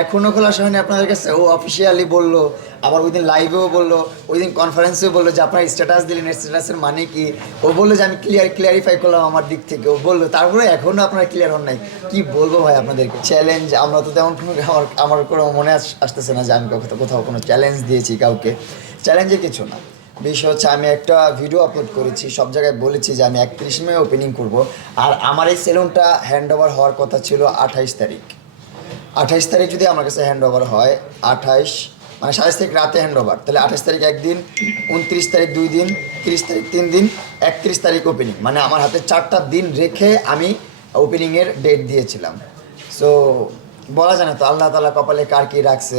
এখনও খোলা হয়নি আপনাদের কাছে। ও অফিসিয়ালি বলল, আবার ওই দিন লাইভেও বলল ওই দিন কনফারেন্সেও বলল যে, আপনার স্ট্যাটাস দিলেন স্ট্যাটাসের মানে কি? ও বলল যে, আমি ক্লিয়ার ক্লিয়ারিফাই করলাম আমার দিক থেকে। ও বলল, তারপরে এখনও আপনারা ক্লিয়ার হন নাই। কি বলব ভাই আপনাদেরকে? চ্যালেঞ্জ আমরা তো তেমন কোনো আমার আমার কোনো মনে আসতেছে না যে, আমি কোথাও কোনো চ্যালেঞ্জ দিয়েছি কাউকে। চ্যালেঞ্জের কিছু না। বিষয় হচ্ছে, আমি একটা ভিডিও আপলোড করেছি, সব জায়গায় বলেছি যে, আমি একত্রিশ মে ওপেনিং করব। আর আমার এই সেলুনটা হ্যান্ড ওভার হওয়ার কথা ছিল আঠাইশ তারিখ। আঠাইশ তারিখ যদি আমার কাছে হ্যান্ড ওভার হয়, আঠাইশ মানে সাতাইশ তারিখ রাতে হ্যান্ড ওভার তাহলে আঠাইশ তারিখ একদিন, উনত্রিশ তারিখ দুই দিন, তিরিশ তারিখ তিন দিন, একত্রিশ তারিখ ওপেনিং মানে আমার হাতে চারটা দিন রেখে আমি ওপেনিংয়ের ডেট দিয়েছিলাম। সো বলা যায় না তো, আল্লাহ তালা কপালে কার কী রাখছে?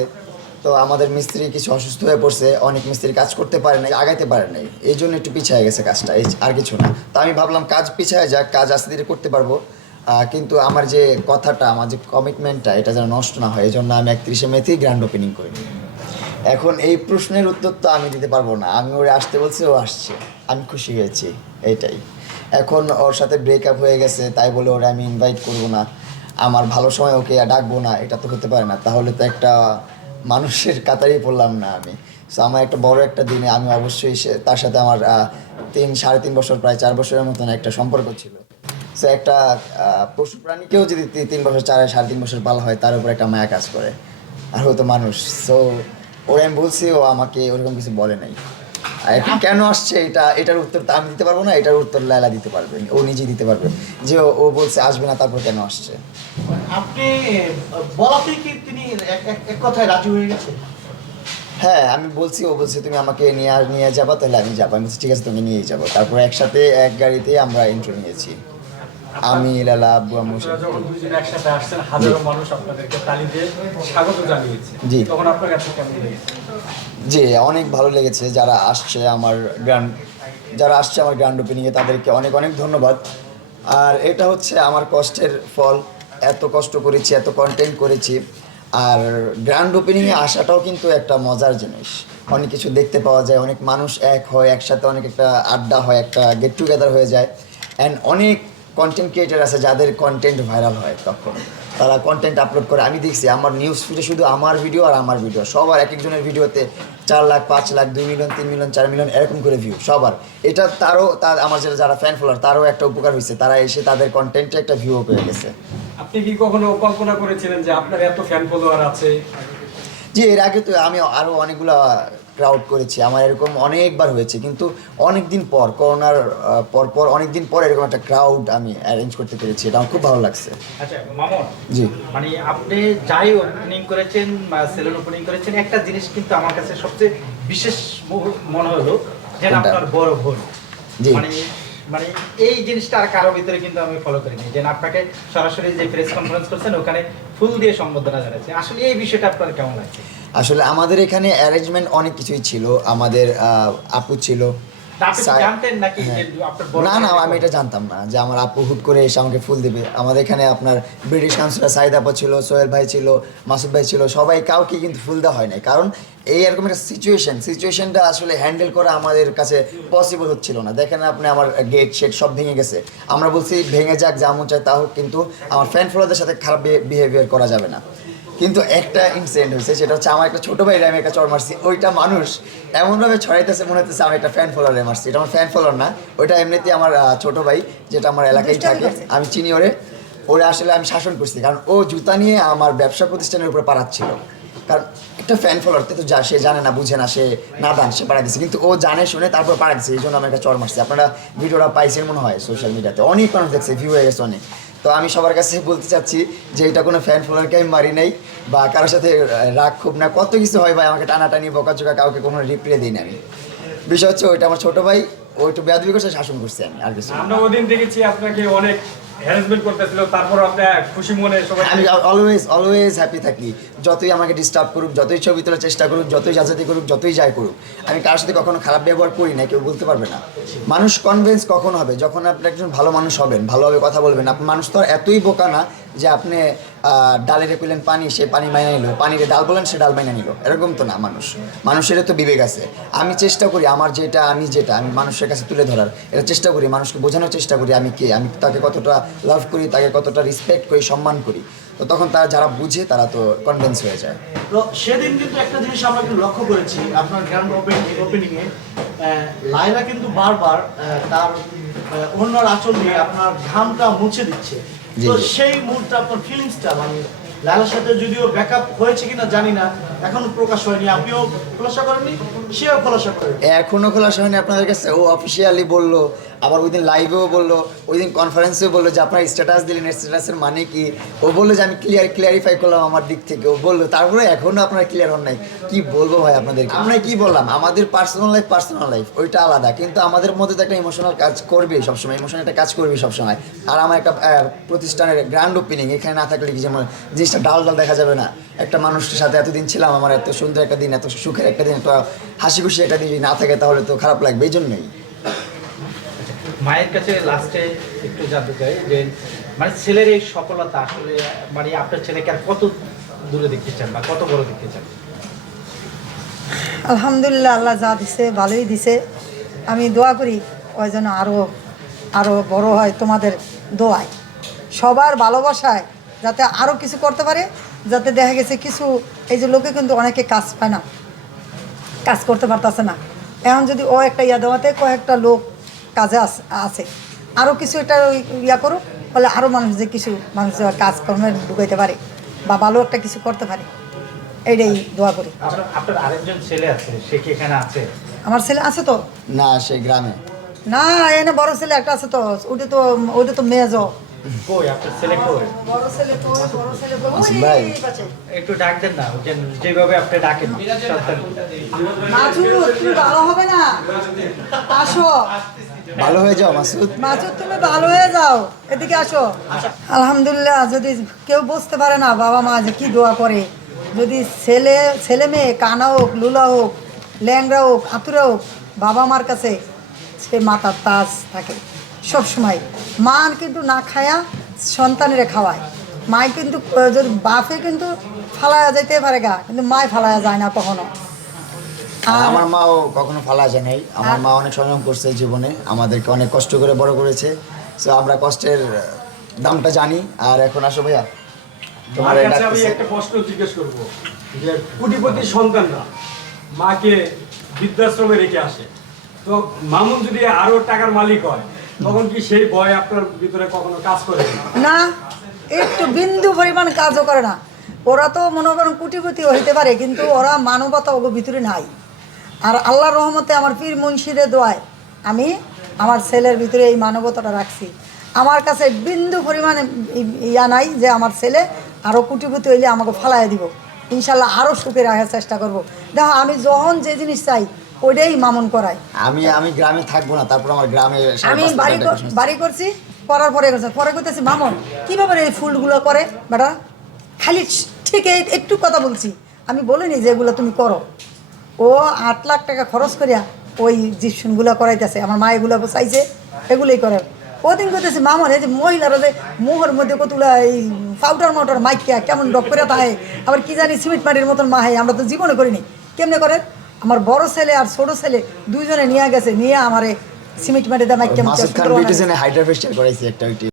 তো আমাদের মিস্ত্রি কিছু অসুস্থ হয়ে পড়ছে, অনেক মিস্ত্রি কাজ করতে পারে নাই, আগাইতে পারে নাই। এই জন্য একটু পিছিয়ে গেছে কাজটা, এই আর কিছু না। তো আমি ভাবলাম কাজ পিছিয়ে যাক, কাজ আস্তে ধীরে করতে পারব। কিন্তু আমার যে কথাটা, আমার যে কমিটমেন্টটা এটা যেন নষ্ট না হয় এই জন্য আমি একত্রিশে মেতেই গ্র্যান্ড ওপেনিং করি। এখন এই প্রশ্নের উত্তর তো আমি দিতে পারব না। আমি ওরে আসতে বলছি, ও আসছে। আমি খুশি হয়েছি, এইটাই। এখন ওর সাথে ব্রেকআপ হয়ে গেছে, তাই বলে ওরে আমি ইনভাইট করব না। আমার ভালো সময় ওকে ডাকবো না, এটা তো হতে পারে না। তাহলে তো একটা মানুষের কাতারেই পড়লাম না আমি। সো আমার একটা বড় একটা দিনে আমি অবশ্যই তার সাথে আমার তিন, সাড়ে তিন বছর, প্রায় চার বছরের মতন একটা সম্পর্ক ছিল। সো একটা পশু প্রাণীকেও যদি তিন বছর চার সাড়ে তিন বছর পালা হয় তার উপর একটা মায়া কাজ করে। আর ও তো মানুষ। সো ওরা আমি বলছি ও আমাকে ওরকম কিছু বলে নাই। আর এখন কেন আসছে এটা এটার উত্তর তো আমি দিতে পারব না এটার উত্তর লায়লা দিতে পারবে। ও নিজেই দিতে পারবে। যে ও- বলছে আসবে না তারপর কেন আসছে? আপনি বলাতেই কি তিনি এক- কথায় রাজি হয়ে গেছে হ্যাঁ আমি বলছি ও বলছে তুমি আমাকে নিয়ে নিয়ে যাবা তাহলে আমি যাব। আমি বলছি ঠিক আছে তুমি নিয়েই যাব। তারপরে একসাথে এক গাড়িতে আমরা ইন্টারভিউ নিয়েছি। আমি লালা আব্বু আম্মু। আপনারা যখন দুজন একসাথে আসছেন হাজারো মানুষ আপনাদেরকে তালি দিয়ে স্বাগত জানিয়েছে। জি। তখন আপনার কাছে কেমন লেগেছে? জি অনেক ভালো লেগেছে। যারা আসছে আমার গ্র্যান্ড যারা আসছে আমার গ্র্যান্ড ওপেনিংয়ে তাদেরকে অনেক অনেক ধন্যবাদ। আর এটা হচ্ছে আমার কষ্টের ফল। এত কষ্ট করেছি এত কন্টেন্ট করেছি। আর গ্র্যান্ড ওপেনিংয়ে আসাটাও কিন্তু একটা মজার জিনিস। অনেক কিছু দেখতে পাওয়া যায়। অনেক মানুষ এক হয় একসাথে অনেক একটা আড্ডা হয় একটা গেট টুগেদার হয়ে যায়। অ্যান্ড অনেক কন্টেন্ট ক্রিয়েটার আছে যাদের কন্টেন্ট ভাইরাল হয় তখন। তারা কন্টেন্ট আপলোড করে। আমি দেখছি আমার নিউজ ফিডে শুধু আমার ভিডিও আর আমার ভিডিও সবার এক একজনের ভিডিওতে চার লাখ পাঁচ লাখ দুই মিলিয়ন তিন মিলিয়ন চার মিলিয়ন এরকম করে ভিউ সবার। এটা তারও তার আমার যারা যারা ফ্যান ফলোয়ার তারও একটা উপকার হয়েছে। তারা এসে তাদের কন্টেন্টে একটা ভিউ পেয়ে গেছে। আপনি কি কখনো কল্পনা করেছিলেন যে আপনার এত ফ্যান ফলোয়ার আছে? জি এর আগে তো আমি আরও অনেকগুলো ক্রাউড করেছি। আমার এরকম অনেকবার হয়েছে কিন্তু অনেক দিন পর করোনার পর পর অনেক দিন পর এরকম একটা ক্রাউড আমি অ্যারেঞ্জ করতে পেরেছি। এটা আমার খুব ভালো লাগছে। আচ্ছা মামন জি। মানে আপনি যাই ওপেনিং করেছেন বা সেলুন ওপেনিং করেছেন একটা জিনিস কিন্তু আমার কাছে সবচেয়ে বিশেষ মনে হলো যে আপনার বড় বোন। জি। মানে মানে এই জিনিসটা আর কারও ভিতরে কিন্তু আমি ফলো করিনি। যে আপনাকে সরাসরি যে প্রেস কনফারেন্স করছেন ওখানে ফুল দিয়ে সম্বোধনা জানাচ্ছে। আসলে এই বিষয়টা আপনার কেমন লাগছে? আসলে আমাদের এখানে অ্যারেঞ্জমেন্ট অনেক কিছুই ছিল। আমাদের আপু ছিল। হ্যাঁ। না না আমি এটা জানতাম না যে আমার আপু হুট করে এসে আমাকে ফুল দেবে। আমাদের এখানে আপনার ব্রিটিশ কাউন্সিলর সাইদ আপা ছিল সোহেল ভাই ছিল মাসুদ ভাই ছিল সবাই কাউকে কিন্তু ফুল দেওয়া হয় নাই। কারণ এই এরকম একটা সিচুয়েশন সিচুয়েশনটা আসলে হ্যান্ডেল করা আমাদের কাছে পসিবল হচ্ছিল না। দেখেন আপনি আমার গেট শেট সব ভেঙে গেছে। আমরা বলছি ভেঙে যাক যেমন চাই তা হোক কিন্তু আমার ফ্যান ফলোয়ারদের সাথে খারাপ বিহেভিয়ার করা যাবে না। কিন্তু একটা ইনসিডেন্ট হয়েছে সেটা হচ্ছে আমার একটা ছোট ভাই আমি একটা চড় মারছি। ওইটা মানুষ এমনভাবে ছড়াইতেছে মনে হচ্ছে আমি একটা ফ্যান ফলোয়ারে মারছি। এটা আমার ফ্যান ফলোয়ার না ওইটা এমনিতে আমার ছোট ভাই যেটা আমার এলাকায় থাকে। আমি চিনি ওরে। ওরে আসলে আমি শাসন করছি কারণ ও জুতা নিয়ে আমার ব্যবসা প্রতিষ্ঠানের উপরে পাড়াচ্ছিল। কারণ একটা ফ্যান ফলোয়ার তো যা, সে জানে না, বুঝে না, সে না দান সে পাড়া দিচ্ছে কিন্তু ও জানে, শুনে তারপর পাড়া দিচ্ছে এই জন্য আমি একটা চড় মারছি। আপনারা ভিডিওটা পাইছেন মনে হয় সোশ্যাল মিডিয়াতে অনেক মানুষ দেখছে ভিউ হয়ে গেছে অনেক। তো আমি সবার কাছে বলতে চাচ্ছি যে এটা কোনো ফ্যান ফলোয়ারকে আমি মারি নাই, বা কারোর সাথে রাগ খুব না, কত কিছু হয় ভাই, আমাকে টানাটানি বকাচোকা কাউকে কোনো রিপ্লাই দিই না আমি। বিষয় হচ্ছে, ওইটা আমার ছোট ভাই, ও একটু বেয়াদবি করছে, শাসন করছে আমি, আর কিছু আমরা ওদিন দেখেছি আপনাকে অনেক হ্যারাসমেন্ট করতেছিল, তারপর আপনি খুশি মনে সবাই আমি অলওয়েজ অলওয়েজ হ্যাপি থাকি। যতই আমাকে ডিস্টার্ব করুক, যতই ছবি তোলার চেষ্টা করুক, যতই যাচাতি করুক, যতই যাই করুক, আমি কারোর সাথে কখনো খারাপ ব্যবহার করি না, কেউ বলতে পারবে না। মানুষ কনভিন্স কখন হবে? যখন আপনি একজন ভালো মানুষ হবেন, ভালোভাবে কথা বলবেন, আপনি মানুষ তো এতই বোকা না যে আপনি ডালেরে পেলেন পানি, সে পানি মাইনা নিল। পানিরে ডাল বলেন, সে ডাল মাইনা নিল। এরকম তো না মানুষ। মানুষের তো বিবেক আছে। আমি চেষ্টা করি আমার যেটা, আমি যেটা, আমি মানুষের কাছে তুলে ধরার। এটা চেষ্টা করি, মানুষকে বোঝানোর চেষ্টা করি, আমি কে? আমি তাকে কতটা লাভ করি তাকে কতটা রেসপেক্ট করি সম্মান করি তো তখন তারা যারা বুঝে তারা তো কনভিন্স হয়ে যায়। তো সেদিন কিন্তু একটা জিনিস আমরা কিন্তু লক্ষ্য করেছি আপনার গ্র্যান্ড ওপেনিং ওপেনিংয়ে লাইলা কিন্তু বারবার তার অন্যর আঁচল দিয়ে আপনার ঘামটা মুছে দিচ্ছে। তো সেই মুহূর্তে আপনার ফিলিংসটা মানে লাইলার সাথে যদিও ব্যাকআপ হয়েছে কিনা জানি না এখনও প্রকাশ হয়নি। আপনিও খোলাসা করেননি? সেও খোলাসা করেন এখনও খোলাসা হয়নি আপনাদের কাছে? ও অফিসিয়ালি বলল, আবার ওই দিন লাইভেও বলল ওই দিন কনফারেন্সেও বলল যে আপনার স্ট্যাটাস দিলেন স্ট্যাটাসের মানে কি? ও বলল যে আমি ক্লিয়ার ক্লিয়ারিফাই করলাম আমার দিক থেকে। ও বলল, তারপরে এখনও আপনারা ক্লিয়ার হন নাই। কি বলব ভাই আপনাদেরকে? আমরা কি বললাম? আমাদের পার্সোনাল লাইফ পার্সোনাল লাইফ ওইটা আলাদা। কিন্তু আমাদের মধ্যে তো একটা ইমোশনাল কাজ করবে সবসময়। ইমোশনাল একটা কাজ করবে সবসময়। আর আমার একটা প্রতিষ্ঠানের গ্র্যান্ড ওপেনিং এখানে না থাকলে কি যেমন জিনিসটা ডাল ডাল দেখা যাবে না? একটা মানুষের সাথে এতদিন ছিলাম, আমার এত সুন্দর একটা দিন, এত সুখের একটা দিন, একটা হাসি খুশি একটা দিন যদি না থাকে তাহলে তো খারাপ লাগবে এই জন্যই। মায়ের কাছে লাস্টে একটু জানতে চাই যে মানে ছেলের এই সফলতা আসলে মানে আপনার ছেলেকে আর কত দূরে দেখতে চান বা কত বড় দেখতে চান? আলহামদুলিল্লাহ আল্লাহ যা দিছে ভালোই দিছে। আমি দোয়া করি ওই যেন আরও আরও বড় হয় তোমাদের দোয়ায়। সবার ভালোবাসায় যাতে আরও কিছু করতে পারে যাতে দেখা গেছে কিছু এই যে লোকে কিন্তু অনেকে কাজ পায় না। কাজ করতে পারতেছে না। এখন যদি ও একটা ইয়া দেওয়াতে কয়েকটা লোক কাজে আস- আছে। আরও কিছু এটা ওই- ইয়া করুক ফলে আরও মানুষ যে কিছু মানুষ কাজকর্মে ঢুকাইতে পারে বা ভালো একটা কিছু করতে পারে এইটাই দোয়া করি। আপনার আপনার আরেকজন ছেলে আছে সে কি এখানে আছে? আমার ছেলে আছে তো? না সে গ্রামে। না এনে বড় ছেলে একটা আছে তো ওটা তো ওটা তো মেজ। কই আপনার ছেলে কই বড় ছেলে তো বড় ছেলে আসিফ ভাই। একটু ডাক দেন না যে যেভাবে আপনি ডাকেন তুমি ভালো হবে না? আসো। ভালো হয়ে যাও মাসুদ। মাছুদ তুমি ভালো হয়ে যাও। এদিকে আসো। আলহামদুলিল্লাহ যদি কেউ বুঝতে পারে না বাবা মা যে কি দোয়া করে যদি ছেলে ছেলে মেয়ে কানা হোক লুলা হোক ল্যাংরা হোক আতুরা হোক বাবা মার কাছে সে মাতার তাজ থাকে। সব মা কিন্তু না খায়া সন্তানেরে খাওয়ায়। মায় কিন্তু যদি বাপে কিন্তু ফালায়া যাইতে পারে গা কিন্তু মায় ফালায়া যায় না কখনো। আর আর- আমার মাও কখনো ফালা যায় নাই। আমার মা অনেক সংগ্রাম করছে জীবনে। আমাদেরকে অনেক কষ্ট করে বড় করেছে। তো আমরা কষ্টের দামটা জানি। আর এখন আসো ভাইয়া তোমার কাছে আমি একটা প্রশ্ন জিজ্ঞেস করব। যে কোটিপতি সন্তানরা মাকে বৃদ্ধাশ্রমে রেখে আসে। তো মামুন যদি আরও টাকার মালিক হয় তখন কি সেই ভয় আপনার ভিতরে কখনো কাজ করে? না, একটু বিন্দু পরিমাণ কাজও করে না। ওরা তো মনে করেন হইতে পারে, কিন্তু ওরা মানবতা ওগো ভিতরে নাই। আর আল্লাহর রহমতে আমার পীর মুন্সিদের দোয়ায় আমি আমার ছেলের ভিতরে এই মানবতাটা রাখছি। আমার কাছে বিন্দু পরিমাণে ইয়া নাই যে আমার ছেলে আরও কুটিপতি হইলে আমাকে ফালাই দিব। ইনশাল্লাহ আরও সুখে রাখার চেষ্টা করব। দেখো, আমি যখন যে জিনিস চাই ওইটাই মামন করাই আমি আমি গ্রামে থাকব না তারপর আমার গ্রামে আমি বাড়ি বাড়ি করছি করার পরে করছে। পরে করতেছি মামন কীভাবে এই ফুলগুলো করে? বেটা খালি ঠিক একটু কথা বলছি। আমি বলিনি যে এগুলো তুমি করো। ও আট লাখ টাকা খরচ করিয়া ওই জিপসনগুলো করাইতেছে। আমার মা এগুলো চাইছে এগুলোই করে। ওদিন করতেছে মামন এই যে মহিলারা যে মোহর মধ্যে কতগুলো এই পাউডার মাউডার মাইকিয়া কেমন ডক করে তাহে আবার কি জানি সিমেন্ট মাটির মতন মাহে আমরা তো জীবনে করিনি। কেমনে করে? আমার বড় ছেলে আর ছোট ছেলে দুইজনে নিয়ে গেছে নিয়ে আমারে সিমেন্ট মাটিতে মাসুদ খান হাইড্রা ফেস্টিয়াল করাইছে একটা